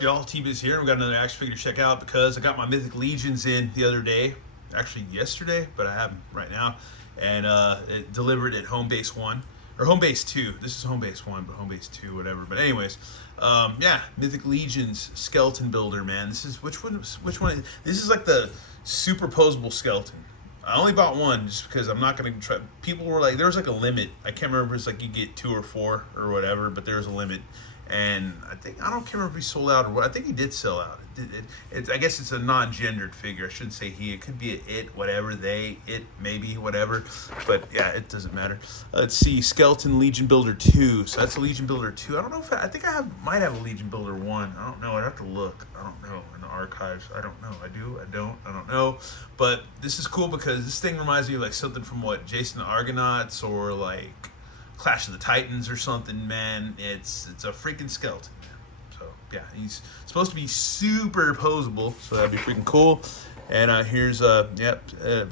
Y'all, T-Biz here. We got another action figure to check out because I got my Mythic Legions in the other day. Actually, yesterday, but I have them right now. And it delivered at Home Base 1. Or Home Base 2. This is Home Base 1, but Home Base 2, whatever. But anyways, yeah, Mythic Legions Skeleton Builder, man. This is, which one? This is like the superposable skeleton. I only bought one just because I'm not going to try. People were like, there was like a limit. I can't remember if it's like you get 2 or 4 or whatever, but there's a limit. And I don't remember if he sold out or what. I think he did sell out. I guess it's a non-gendered figure. I shouldn't say he. It could be a it, whatever, they, it, maybe, whatever. But yeah, it doesn't matter. Let's see, Skeleton Legion Builder 2. So that's a Legion Builder 2. I don't know if I think might have a Legion Builder 1. I don't know. I'd have to look. I don't know in the archives. I don't know. I do. I don't. I don't know. But this is cool because this thing reminds me of like something from what Jason the Argonauts or like Clash of the Titans or something, man. It's a freaking skeleton, man. So yeah, he's supposed to be super posable, so that'd be freaking cool. And here's 4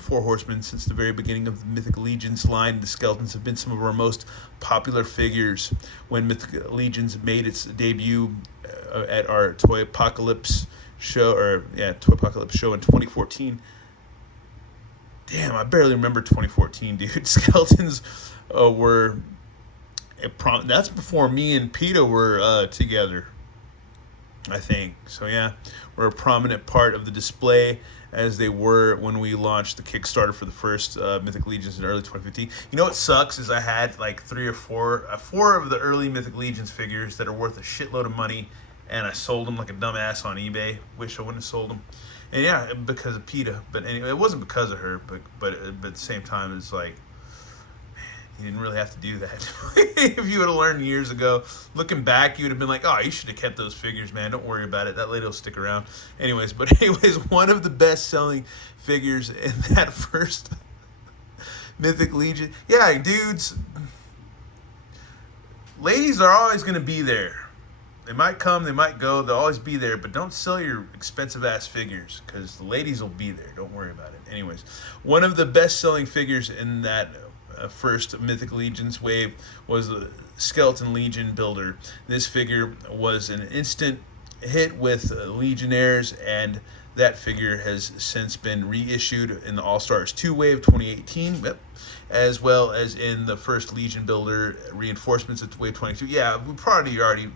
horsemen. Since the very beginning of the Mythic Legions line, the skeletons have been some of our most popular figures. When Mythic Legions made its debut at our Toy Apocalypse show, Toy Apocalypse show in 2014. Damn, I barely remember 2014, dude. Skeletons were that's before me and PETA were together, I think. So yeah, we're a prominent part of the display as they were when we launched the Kickstarter for the first Mythic Legions in early 2015. You know what sucks is I had like 3 or 4 of the early Mythic Legions figures that are worth a shitload of money, and I sold them like a dumbass on eBay. Wish I wouldn't have sold them. And yeah, because of PETA. But anyway, it wasn't because of her, but at the same time, it's like, you didn't really have to do that. If you would have learned years ago, looking back, you would have been like, oh, you should have kept those figures, man. Don't worry about it. That lady will stick around. Anyways, one of the best-selling figures in that first Mythic Legion. Yeah, dudes, ladies are always going to be there. They might come, they might go, they'll always be there, but don't sell your expensive-ass figures because the ladies will be there. Don't worry about it. Anyways, one of the best-selling figures in that first Mythic Legions wave was the Skeleton Legion Builder. This figure was an instant hit with Legionnaires, and that figure has since been reissued in the All-Stars 2 wave 2018, as well as in the first Legion Builder reinforcements at wave 22. Yeah, we probably already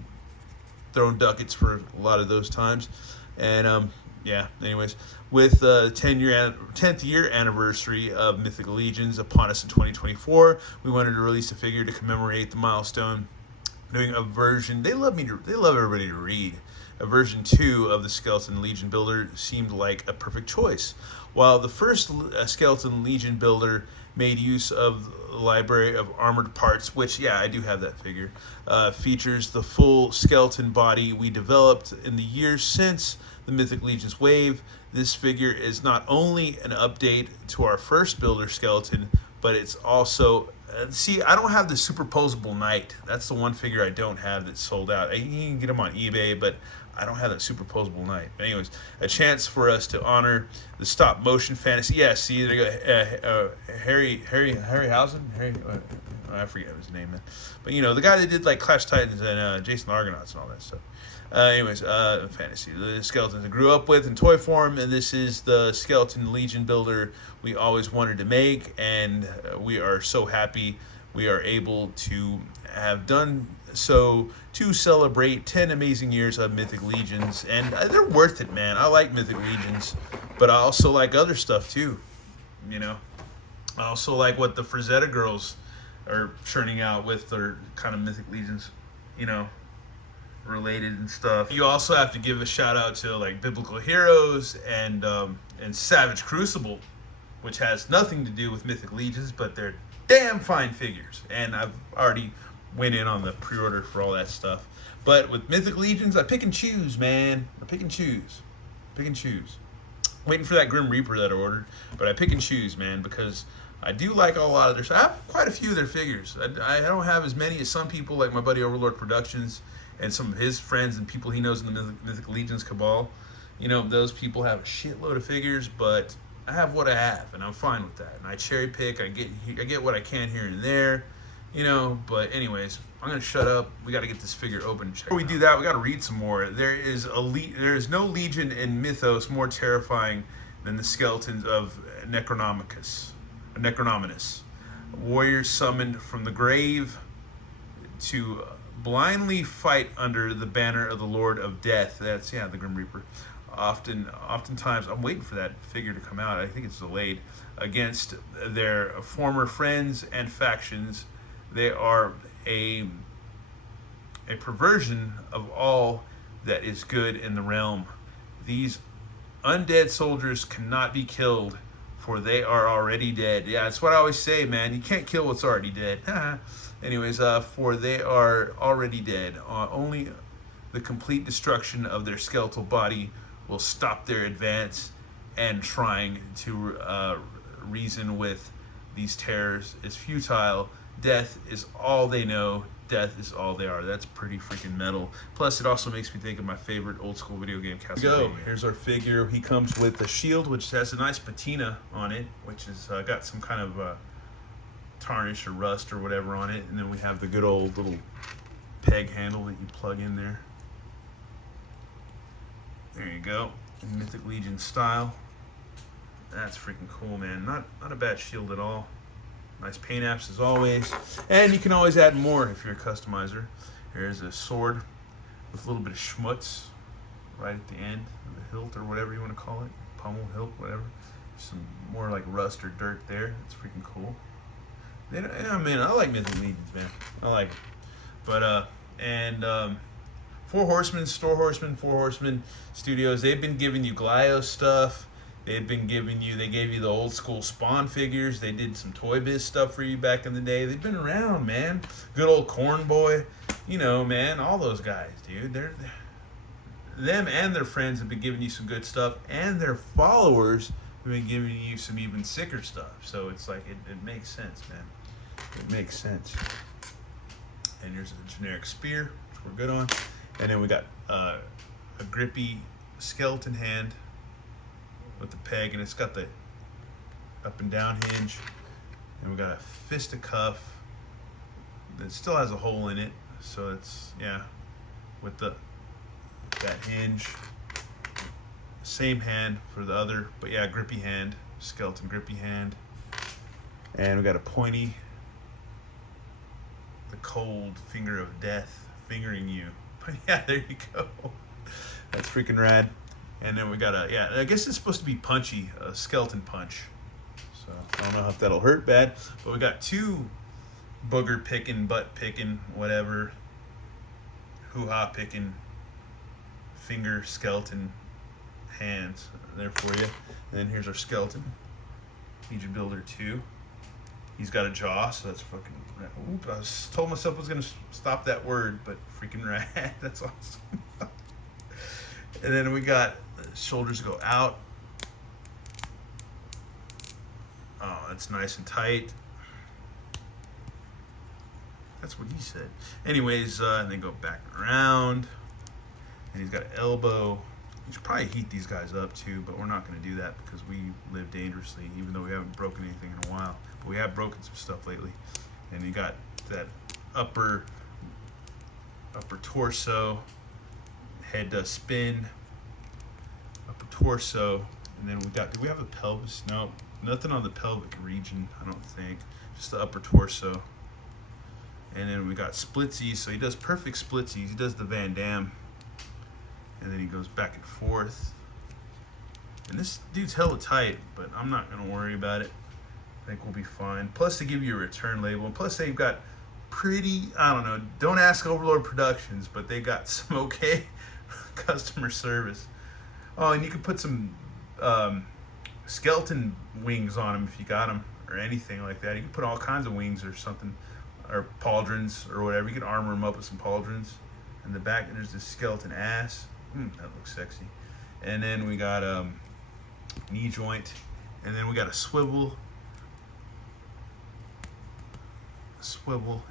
thrown ducats for a lot of those times. And yeah, anyways, with the 10th year anniversary of Mythic Legions upon us in 2024, we wanted to release a figure to commemorate the milestone, doing a version. They love everybody to read. A version 2 of the Skeleton Legion Builder seemed like a perfect choice. While the first Skeleton Legion Builder made use of the library of armored parts, which, yeah, I do have that figure, features the full skeleton body we developed in the years since the Mythic Legions wave. This figure is not only an update to our first builder skeleton, but it's also see, I don't have the superposable knight. That's the one figure I don't have that's sold out. You can get them on eBay, but I don't have that superposable knight. But anyways, a chance for us to honor the stop motion fantasy. Yeah, see, there you go. Harryhausen. I forget his name, man. But you know, the guy that did like Clash Titans and Jason the Argonauts and all that stuff. Fantasy. The skeletons I grew up with in toy form, and this is the Skeleton Legion Builder we always wanted to make, and we are so happy we are able to have done so to celebrate 10 amazing years of Mythic Legions, and they're worth it, man. I like Mythic Legions, but I also like other stuff too, you know. I also like what the Frazetta girls are churning out with their kind of Mythic Legions, you know, related and stuff. You also have to give a shout out to like Biblical Heroes and Savage Crucible, which has nothing to do with Mythic Legions, but they're damn fine figures. And I've already went in on the pre-order for all that stuff. But with Mythic Legions, I pick and choose, man. I pick and choose. Pick and choose. Waiting for that Grim Reaper that I ordered, but I pick and choose, man, because I do like a lot of their stuff. I have quite a few of their figures. I don't have as many as some people, like my buddy Overlord Productions and some of his friends and people he knows in the Mythic Legions cabal. You know, those people have a shitload of figures, but I have what I have, and I'm fine with that. And I cherry pick. I get what I can here and there, You know, but anyways, I'm gonna shut up. We got to get this figure open. Before we do that, we got to read some more. There is no legion in Mythos more terrifying than the skeletons of Necronominus, warriors summoned from the grave to blindly fight under the banner of the Lord of Death. That's the Grim Reaper. Oftentimes, I'm waiting for that figure to come out. I think it's delayed. Against their former friends and factions, they are a perversion of all that is good in the realm. These undead soldiers cannot be killed, for they are already dead. Yeah, that's what I always say, man. You can't kill what's already dead. Anyways, for they are already dead. Only the complete destruction of their skeletal body will stop their advance, and trying to reason with these terrors is futile. Death is all they know. Death is all they are. That's pretty freaking metal. Plus, it also makes me think of my favorite old school video game, Castlevania. Here's our figure. He comes with a shield, which has a nice patina on it, which has got some kind of tarnish or rust or whatever on it. And then we have the good old little peg handle that you plug in there. There you go. Mythic Legion style. That's freaking cool, man. Not a bad shield at all. Nice paint apps as always. And you can always add more if you're a customizer. Here's a sword with a little bit of schmutz right at the end of the hilt or whatever you want to call it. Pommel, hilt, whatever. Some more like rust or dirt there. It's freaking cool. I mean, I like Mythic Legions, man. I like it. But, Four Horsemen Studios, they've been giving you Glio stuff. They gave you the old school Spawn figures. They did some Toy Biz stuff for you back in the day. They've been around, man. Good old Corn Boy. You know, man, all those guys, dude. Them and their friends have been giving you some good stuff, and their followers have been giving you some even sicker stuff. So it's like, it makes sense, man. It makes sense. And here's a generic spear, which we're good on. And then we got a grippy skeleton hand with the peg, and it's got the up and down hinge. And we got a fisticuff that still has a hole in it, so it's with that hinge. Same hand for the other, but grippy hand, skeleton grippy hand. And we got a pointy, the cold finger of death fingering you. But there you go. That's freaking rad. And then we got I guess it's supposed to be punchy, a skeleton punch. So I don't know if that'll hurt bad, but we got two booger picking, butt picking, whatever, hoo-ha picking, finger skeleton hands there for you. And then here's our skeleton, Legion Builder 2. He's got a jaw, so that's fucking. Oop, I told myself I was gonna stop that word, but freaking rad. That's awesome. And then we got shoulders go out. Oh, that's nice and tight. That's what he said. Anyways, and they go back around. And he's got an elbow. You should probably heat these guys up too, but we're not going to do that because we live dangerously, even though we haven't broken anything in a while. But we have broken some stuff lately. And you got that upper torso. Head does spin. Upper torso. And then do we have the pelvis? No, nothing on the pelvic region, I don't think. Just the upper torso. And then we got splitsies, so he does perfect splitsies. He does the Van Damme. And then he goes back and forth. And this dude's hella tight, but I'm not going to worry about it. I think we'll be fine. Plus, they give you a return label. And plus, they've got pretty, I don't know, don't ask Overlord Productions, but they got some okay customer service. Oh, and you can put some skeleton wings on them if you got them, or anything like that. You can put all kinds of wings or something, or pauldrons or whatever. You can armor them up with some pauldrons. In the back, there's this skeleton ass. That looks sexy. And then we got knee joint, and then we got a swivel.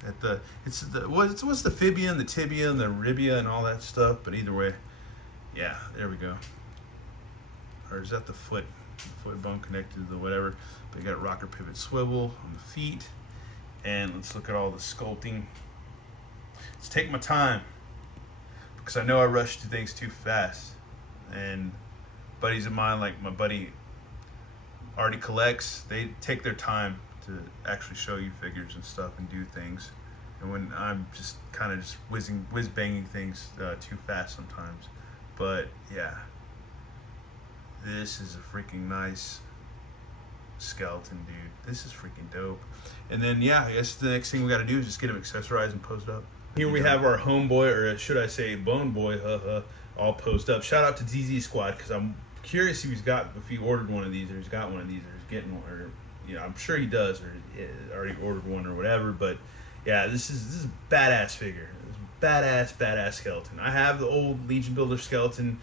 At the what's the fibia and the tibia and the ribia and all that stuff. But either way, yeah, there we go. Or is that the foot bone connected to the whatever? But you got rocker pivot swivel on the feet, And let's look at all the sculpting. Let's take my time, because I know I rush through things too fast. And buddies of mine, like my buddy Artie Collects, they take their time to actually show you figures and stuff and do things. And when I'm just kind of just whiz banging things too fast sometimes. But yeah, this is a freaking nice skeleton, dude. This is freaking dope. And then yeah, I guess the next thing we got to do is just get him accessorized and posed up. Here we have our homeboy, or should I say bone boy, all posed up. Shout out to DZ Squad, because I'm curious if he ordered one of these, or he's got one of these, or he's getting one, or I'm sure he does, or already ordered one or whatever. But yeah, this is a badass figure. Badass skeleton. I have the old Legion Builder skeleton.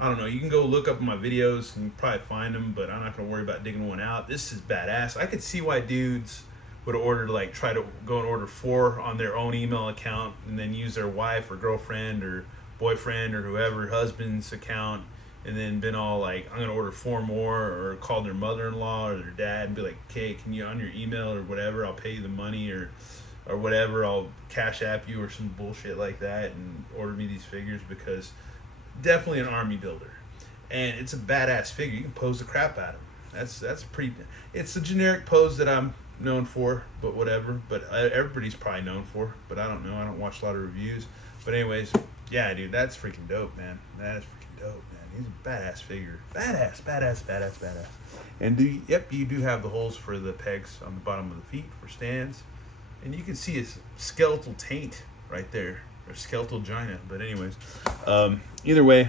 I don't know, you can go look up my videos and probably find them, but I'm not gonna worry about digging one out. This is badass. I could see why dudes would order, like, try to go and order 4 on their own email account and then use their wife or girlfriend or boyfriend or whoever, husband's account, and then been all like, I'm gonna order 4 more, or call their mother-in-law or their dad and be like, okay, can you, on your email or whatever, I'll pay you the money, or whatever, I'll cash app you or some bullshit like that, and order me these figures, because definitely an army builder, and it's a badass figure. You can pose the crap out of him. That's pretty. It's a generic pose that I'm known for, but whatever. But everybody's probably known for, but I don't know. I don't watch a lot of reviews. But anyways, yeah, dude, that's freaking dope, man. That is freaking dope, man. He's a badass figure. Badass. And you do have the holes for the pegs on the bottom of the feet for stands, and you can see his skeletal taint right there, or skeletal gina. But anyways, either way,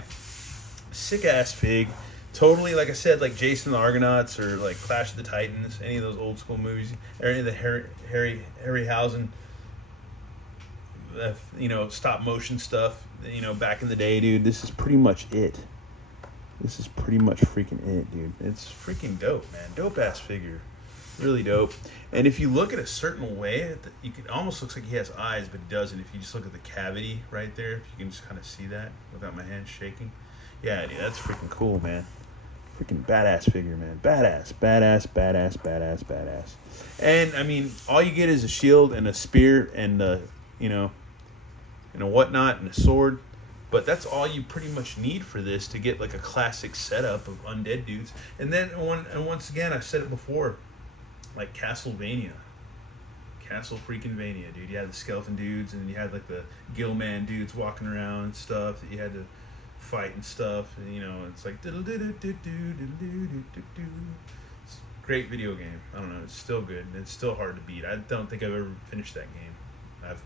sick ass fig. Totally, like I said, like Jason the Argonauts, or like Clash of the Titans, any of those old school movies, or any of the Harryhausen, stop motion stuff, back in the day, dude. This is pretty much it. This is pretty much freaking it, dude. It's freaking dope, man. Dope ass figure. Really dope. And if you look at a certain way, almost looks like he has eyes, but he doesn't. If you just look at the cavity right there, if you can just kind of see that without my hands shaking. Yeah, dude, that's freaking cool, man. Freaking badass figure, man. Badass. And I mean, all you get is a shield and a spear and and a whatnot and a sword. But that's all you pretty much need for this to get like a classic setup of undead dudes. And then once again, I've said it before, like Castlevania. Castle freaking Vania, dude. You had the skeleton dudes, and then you had like the Gillman dudes walking around and stuff that you had to fight and stuff, and it's like it's a great video game. I don't know, it's still good, and it's still hard to beat. I don't think I've ever finished that game. I've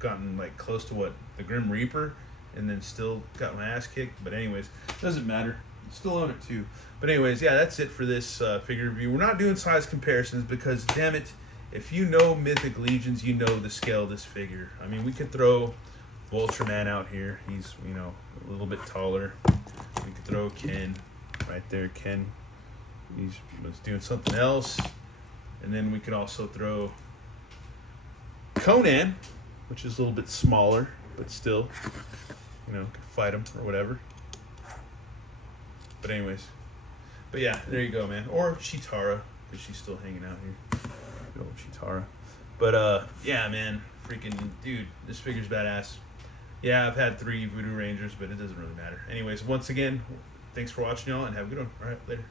gotten like close to the Grim Reaper, and then still got my ass kicked. But anyways, doesn't matter. Still own it too. But anyways, yeah, that's it for this figure review. We're not doing size comparisons because, damn it, if you know Mythic Legions, you know the scale of this figure. I mean, we could throw Ultraman out here. He's, a little bit taller. We could throw Ken right there. Ken, was doing something else. And then we could also throw Conan, which is a little bit smaller, but still, could fight him or whatever. But anyways, but yeah, there you go, man. Or Chitara, because she's still hanging out here. Good old Chitara. But yeah, man, freaking dude, this figure's badass. Yeah, I've had 3 Voodoo Rangers, but it doesn't really matter. Anyways, once again, thanks for watching, y'all, and have a good one. All right, later.